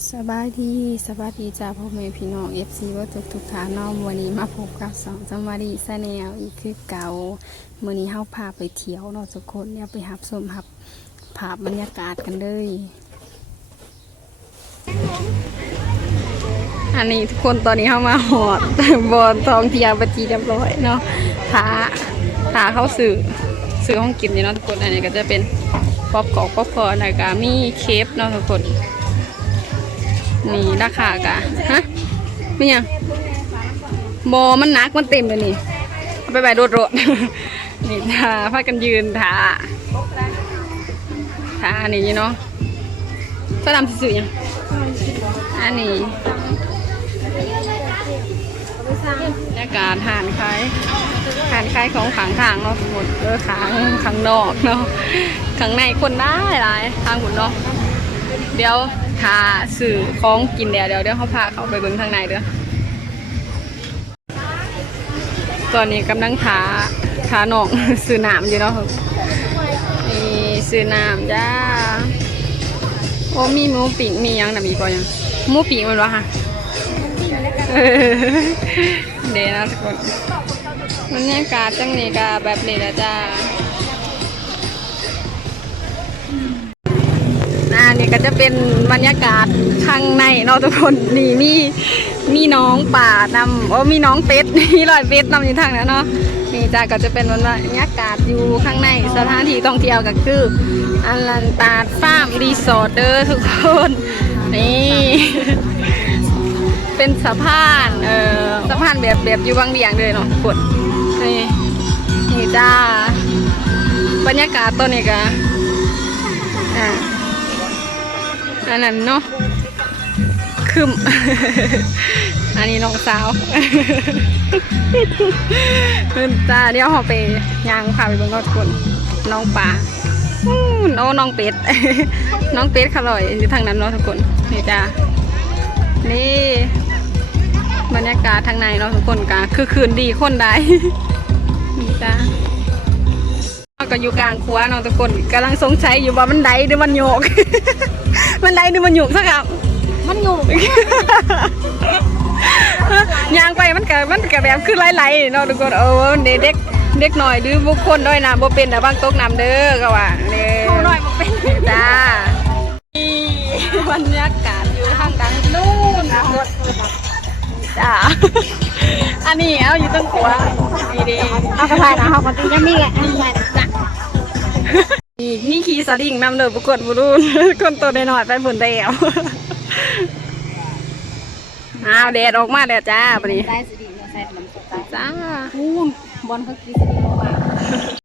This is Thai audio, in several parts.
สบายดีสบายดีจ้าพ่อแม่พี่น้องเอฟซีว่าทุกทุกฐานน้องวันนี้มาพบกับสองจังหวัดดีซาแนลอีกคือเก่าเมื่อนี้เฮาพาไปเที่ยวเนาะทุกคนเนี่ยไปหับสมหับภาพบรรยากาศกันเลย อันนี้ทุกคนตอนนี้เข้ามาหอดบอลทองเทียบจีเรียบร้อยเนาะทาทาเข้าสื่อสื่อห้องกินเนาะทุกคนอันนี้ก็จะเป็นป๊อปกอกป๊อปคอร์นแล้วก็มีเคฟเนาะทุกคน นี่ราคากะฮะไม่ยังบอมันนักมันเต็มเลยนี่ไปไปโดดโดดนี่ทาพากันยืนทาทาอันนี้เนาะสดำสื่อยังอันนี้บรรยากาศหานคล้ายหานคล้ายของขังทางเนาะหมดเออขังขังนอกเนาะขังในคนได้หลายทางหุ่นเนาะเดี๋ยว ทาสื่อของกินเดี๋ยวเดี๋ยวเดี๋ยวเขาพาเขาไปเบิ่งทางในเด้อตอนนี้กำลังทาทาหนองสื่อน้ำอยู่เนาะนี่สื่อน้ำจ้าโอ้มีหมูปิงมียังนะมีก่อยังหมูปิงมันวะฮะเดี๋ยวนะทุกคนบรรยากาศจังนี้ก็แบบนี้แหละจ้า อันนี้ก็จะเป็นบรรยากาศข้างในเนาะทุกคนนี่มีมีน้องป่านำโอ้มีน้องเป็ดมีรอยเป็ดนำอยู่ทางนั้นเนาะนี่จ้าก็จะเป็นบรรยากาศอยู่ข้างในสถานที่ท่องเที่ยวก็คืออัลันตาดฟาร์มรีสอร์ทเด้อทุกคนนี่เป็นสะพานเออสะพานแบบแบบอยู่บางเบียงเลยเนาะกคนนี่นี่จ้าบรรยากาศตัวนี้ก็อ่า อันนั้นเนาะคึมอันนี้น้องสาวเพิ่นจ้าเดี๋ยวเราไปยางพาไปเบิ่งรถคนน้องป่าอู้อ้น้องเป็ด น้องเป็ดขลอยอยู่ทางนั้นเนาะทุกคนนี่จ้านี่บรรยากาศทางในเนาะทุกคนกะคือคืนดีคนได้นี่จ้าเราก็อยู่กลางครัวเนาะทุกคนกำลังสงสัยอยู่ว่ามันไดหรือมันโยก มันไดหรือมันโยกสักครับมันอยู่ยางไปมันก็มันก็แบบคือไหลๆเนาะทุกคนเออเด็กเด็กเด็กหน่อยหรือบุคคลด้อยน้ำบ่เป็นแต่บางตกน้ำเด้อก็ว่าเนี่ยเขาหน่อยมาเป็นจ้านี่บรรยากาศอยู่ข้างดังนู่นนะจ้าอันนี้เอาอยู่ต้นขัวนี่ดีเอากระพายนะเขาก็ตีจะมีแหละนี่แหละจ้ะ นี่นี่ขี่สลิงนำเด้อประกวดบุรุษคนตัวน้อยๆไปบุญเดียวอ้าวแดดออกมาแล้วจ้าปนี้ได้สิดีใส่น้ำตกไปจ้าพูนบอลเขากินสิดีมาก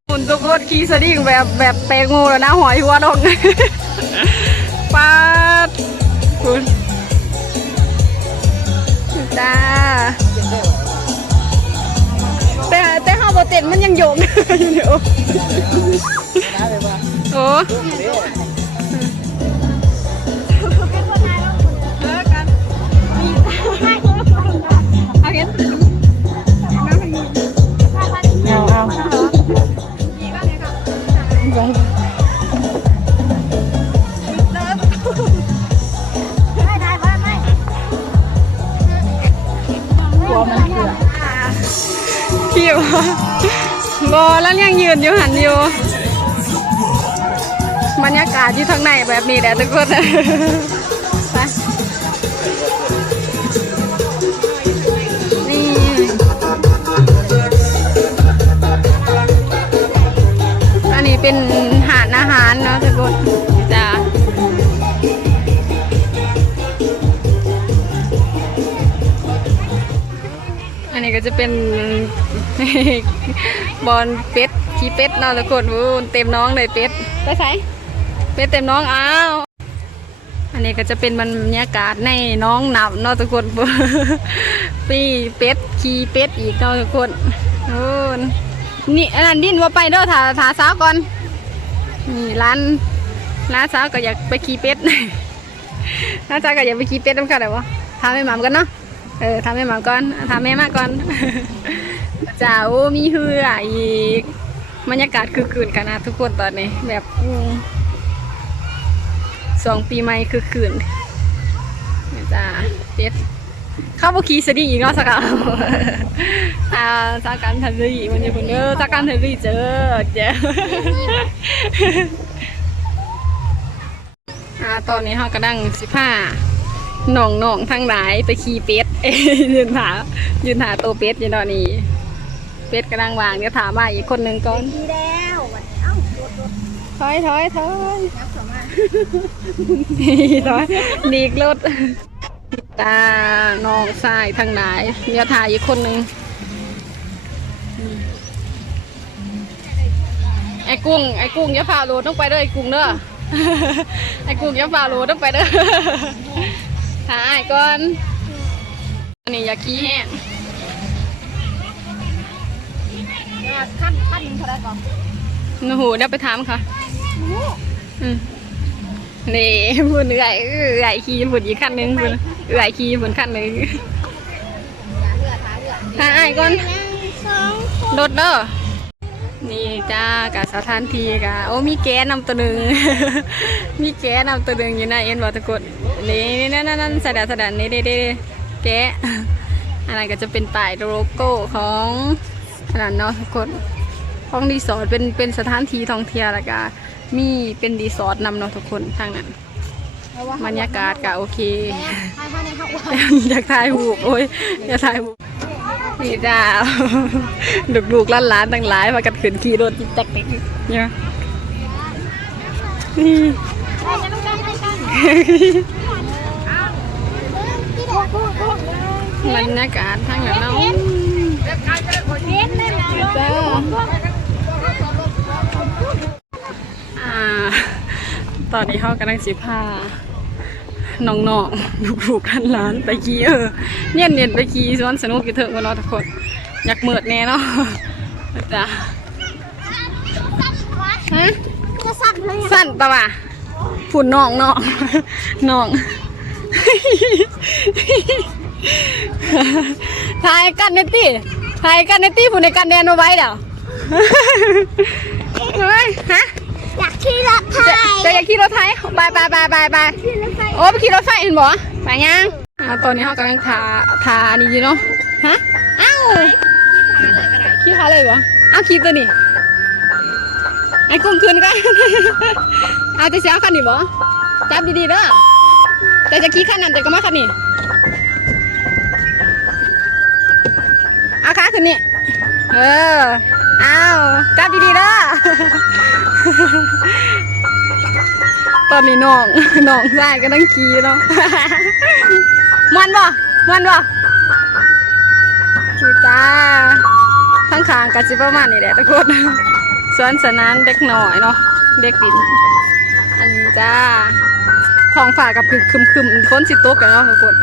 คุณทุกคนขี่สลิงแบบแบบแตงโมแล้วนะหอยหัวดองปาดคุณจ้าแต่แต่ห้าโบเต็นมันยังโยกอยู่เดี๋ยว โอ้เอาเห็นเอาเอาไม่ได้ไม่ไม่กลัวมันเกลือคิวบอแล้วยังยืนอยู่หันอยู่ บรรยากาศอยู่ทางในแบบนี้แหละทุกคนไปนี่อันนี้เป็นหาดอาหารเนาะทุกคนจ้าอันนี้ก็จะเป็นบอลเป็ดขี้เป็ดเนาะทุกคนวูเต็มน้องเลยเป็ด ไปใส่ เป็ดเต็มน้องอ้าวอันนี้ก็จะเป็นบรรยากาศในน้องหนับนาะทุกคนปีเป็ดขี้เป็ดอีกนาะทุกคนโอ้นี่อันนั้นดิ้นว่าไปเด้อถาถาสาวก่อนนี่ร้านร้านสาวก็อยากไปขี่เป็ดร้านสาวก็อยากไปขี่เป็ดน้ำกันเลยวะทำให้หมามกันเนาะเออทำให้หมาก่อนทำแม่มาก่อนจ้าโอ้มีเหืออีกบรรยากาศคือคืนกันนะทุกคนตอนนี้แบบอื สองปีใหม่คือคืนนี่จ้าเป็ดเข้าบุคีสดีอีกเนาะสักคอ่าสักการทันรีวันนี้คุณเด้อสักการทันรีเจอเจ้าอ่าตอนนี้เขากำลังสิผ้าหน่องน่องทั้งหลายไปขี่เป็ดยืนหายืนหาตัวเป็ดอยู่ตอนนี้ เป็ดกำลังวางเดี๋ยวถามมาอีกคนหนึ่งก่อนดีแล้ว ถอยถอยถอยยับเข้ามาถอยหลีกรถตาน้องชายทั้งหลายเดี๋ยวถ่ายอีกคนหนึ่งไอ้กุ้งไอ้กุ้งอย่าฝ่าโรดต้องไปเด้อไอ้กุ้งเด้อไอ้กุ้งอย่าฝ่าโรดต้องไปเด้อถ่ายก่อนอันนี้อยาขี้แห้งเนี่ยขั้นขั้นหนึ่งเท่าไหรก่อน โอ้โหเดี๋ยวไปถามค่ะอืมนี่พูดเอื่อยเอื่อยขี่ฝุ่นอีกขั้นหนึ่งฝุ่นเอื่อยขี่ฝุ่นขั้นหนึ่งอย่าเลือดหาเลือดหาไอ้ายก่อนสองรถเด้อนี่จ้ากับสถานที่กะโอ้มีแก๊สนำตัวหนึ่งมีแก๊สนำตัวหนึ่งอยู่นะเอ็นบอตะกดนี่นี่นั่นนั่นนั่นสะดัดสะดัดนี่เด้เด้เด้แก๊สอะไรก็จะเป็นป้ายโลโก้ของขนาดเนาะทุกค นของรีสอร์ทเป็นเป็นสถานที่ท่องเที่ยวแล้วก็มีเป็นรีสอร์ทนำเนาะทุกคนทางนั้นบรรยากาศก็โอเคทายมาในห้องว่าอยากถ่ายหูปโอ้ยอยากถ่ายหูปนี่จ้าลูกๆล้านล้านๆตั้งหลายมากันขืนขี่รถจิ๊กจักเนี่ยนี่ไปจะต้องการไปกันที่โดดโดดโดดบรรยากาศทางนั้นเนาะ เห็นเลยนะ จ้าอ่า ตอนนี้เขากำลังสิพาน้องๆลูกๆล้านล้านไปขี่เออเนียนเนียนๆไปขี่สวนสนุกกี่เถอะกันเนาะทุกคนอยากเมิดแน่เนาะจ้าฮะสั่นเลยสั้นปะวะฝุ่นน้องน้องน้องถ่ายกันเนตี้ถ่ายกันเนตี้ฝุ่นในกันแดนเอาไว้เดี๋ยวเฮ้ยฮะ อยากขี่รถไฟจะจะอยากขี่รถไทยบายบายบายบายบายขี่รถไฟโอ้ไปขี่รถไฟเห็นบ่ไปยังอ่าตอนนี้เขากำลังทาทานี่อยู่เนาะฮะอ้าวขี่ขาเลยเหรออ้าวขี่ตัวนี้ไอ้กุ้งคืนกันอาจจะเสียคันนี้บ่จับดีๆเด้อแต่จะขี่คันนั้นแต่ก็มาคันนี้เอาขาขึ้นนี่เออเอ้าวจับดีๆเด้อตอนนี้น้องน้องชายก็นั่งขี่เนาะมันบ่มันบ่ขี่จ้าข้างๆก็สิประมาณนี้แหละทุกคนสวนสนานเด็กหน่อยเนาะเด็กดินอันนี้จ้าท้องฟ้ากับคึมคึมคึมฝนสิตกกันเนาะทุกคน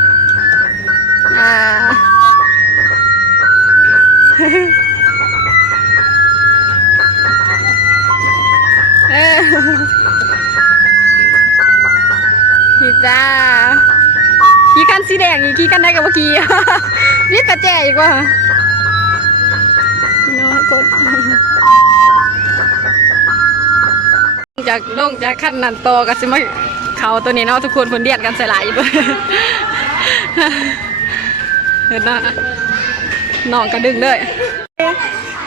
อ่า เออพี่จ้าขี่คันสีแดงอีกขี่คันได้กับขี่นี่ตาแจ่อีกว่าพี่น้อกดจากลงจากขั้นนันโตก็สิมาเขาตัวนี้เนาะทุกคนคนเดียดกันใส่หลายอยู่เห็นนะน้องกระดึงเด้อ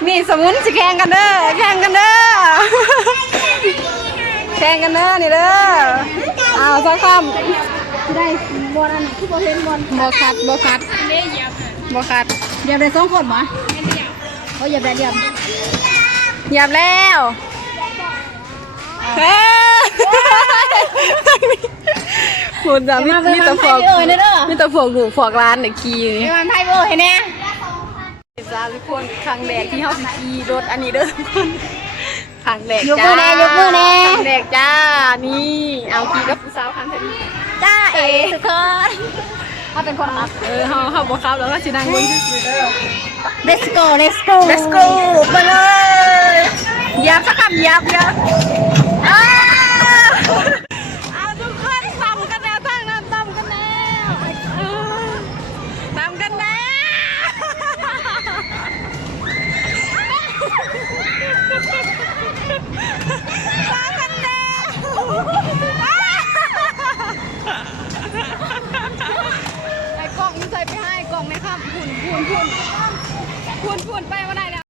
นี่สมุนสิแข่งกันเด้อแข่งกันเด้อ แข่งกันเด้อนี่เด้ออ้าวสักคำได้บอลอันนี้คือโบเห็นบอลบอคัดบอคัดบอคัดเดี๋ยวได้สองคนมั้ยเขาอย่าได้เดียวหยับแล้วเฮ้ยคุณจะมีมีแต่ฟอกมีแต่ฟอกหูฟอกร้านเนี่ยขี่อยู่นี่มันไพ่โบเห็นแน่จ้าทุกคนครั้งแรกที่เขาสิขี่รถอันนี้เด้อทุกคน ครั้งแรกยกจ้ามือแน่ยกมือแน่ ครั้งแรกจ้า นี่ เอาขี่กับผู้สาวครั้งที่จ้าเอ๋ทุกคนเขาเป็นคนรับเออเขาเขาบอกครับแล้วก็สินั่งบนที่สุดเด้อ let's go let's go Let's go ไปเลยเหยับสักคำเหยับเหยับอ้าวเอาทุกคนตามกันแล้วทางนั้นตามกันแล้วเออตามกันแล้วตามกันแล้ว ล่องในครับ พุ่นพุ่นพุ่นพุ่นพุ่นไปมาได้แล้ว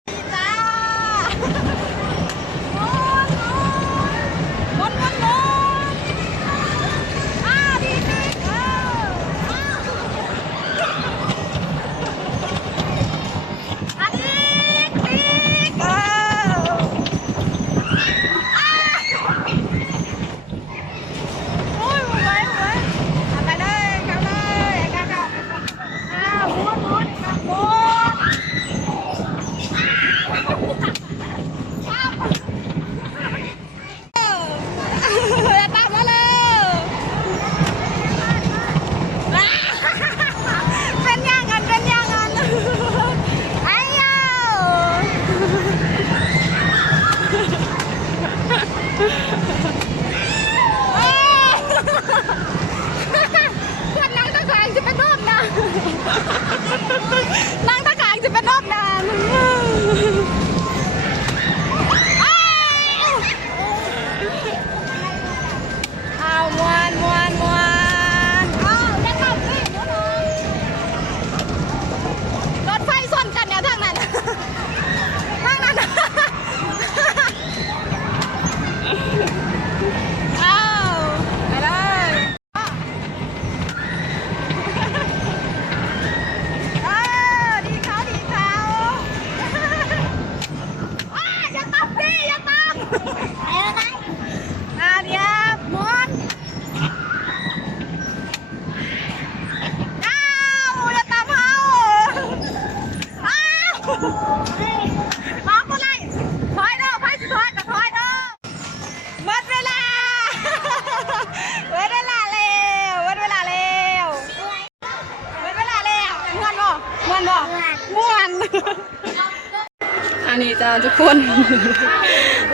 ทุกคน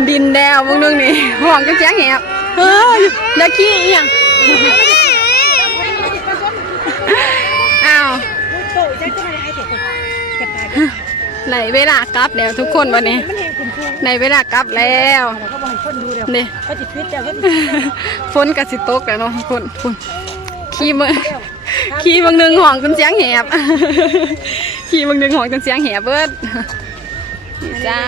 ดินแดวพวกนึงนี่ห่วงกันเสียงแหบเฮ้ยแล้วขี้อีหยังอ้าวโตจะจะมาให้เสร็จกระต่ายไหนเวลากลับแล้วทุกคนวันนี้ในเวลากลับแล้วเด็กให้คนดูเดี๋ยวนี่ก็จิตพิษเดี๋ยวก็จิตฝนกับสิตกแล้วเนาะทุกคนคุณขี่มือขี่บางหนึ่งห่องจนเสียงแหบขี่บางหนึ่งห่องจนเสียงแหบเบิด จ้า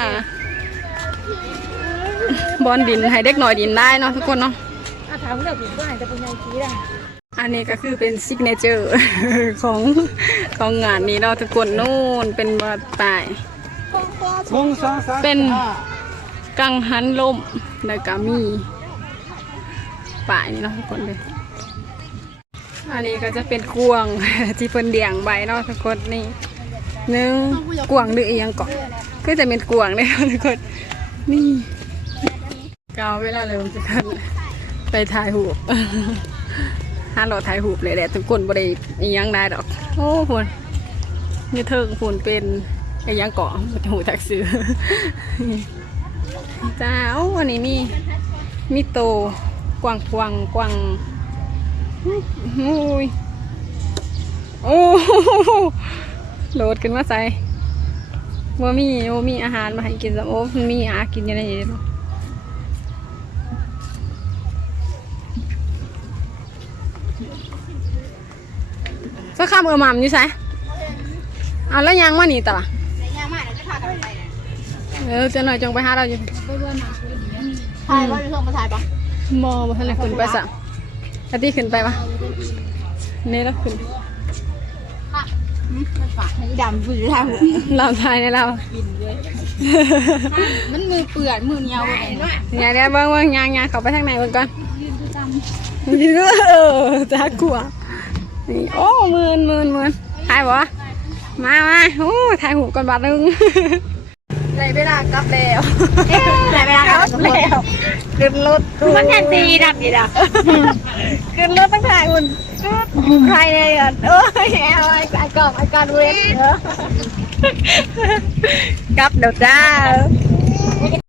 บอลดินให้เด็กหน่อยดินได้เนาะทุกคนเนาะอาถามเรื่องผิดว่าจะเป็นยังไงได้อันนี้ก็คือเป็นซิกเนเจอร์ของของงานนี้เนาะทุกคนนู่นเป็นบาดปลายเป็นกังหันลมแล้วก็มีป่ายนี่เนาะทุกคนเลยอันนี้ก็จะเป็นกวางที่เพิ่นเดียงใบเนาะทุกคนนี่หนึ่งกวางหรืออีหยังก่อน ก็จะเป็นกวางเลยทุกคนนี่กาวเวลาเริ่มทุกคนไปถ่ายหูปห้าเราถ่ายหูปเลยแหละทุกคนบ่ได้อีหยังได้ดอก โอ้พุ่นนี่เทิงพุ่นเป็นอีหยังเกาะหูทักซื้อจ้าโอ้วันนี้มีมีโตกวางกวางกวางโอ้ยโอ้โหโหลดขึ้นมาใส่ ว่ามีว่ามีอาหารมาให้กินสมโอ้มันมีอากินอยังไงเนาะสักคำเออมามอยู่ใส่เอาแล้วยังมานี่ตะล่ะยังมาเดี๋ยวจะพากันไปเออจะหน่อยจงไปหาเราอยู่ถ่ายว่าจะส่งมาถ่ายปะมอมาทางไหนขึ้นไปสะอาที่ขึ้นไปปะนี่แล้วขึ้น ดำฝืนถ่ายหูเราทายในเรามันมือเปื่อนมือเนียวเลยอย่าเดี๋ยวเบิ้งเบิ้งยางยางเขาไปทางไหนเบิ้งก่อนยืนก็เออจ้ากลัวนี่โอ้หมื่นหมื่นหมื่นถ่ายบ่มามาโอ้ถ่ายหูก่อนบาทหนึงในเวลากลับแล้วถ่ายไปแล้วแล้วขึ้นรถมันแทนตีดับดีดับขึ้นรถตั้งถ่ายหุ่น ใครเนี่ยอะโอ้ยเอาไอ้ไอ้กอบไอ้การเวทเออ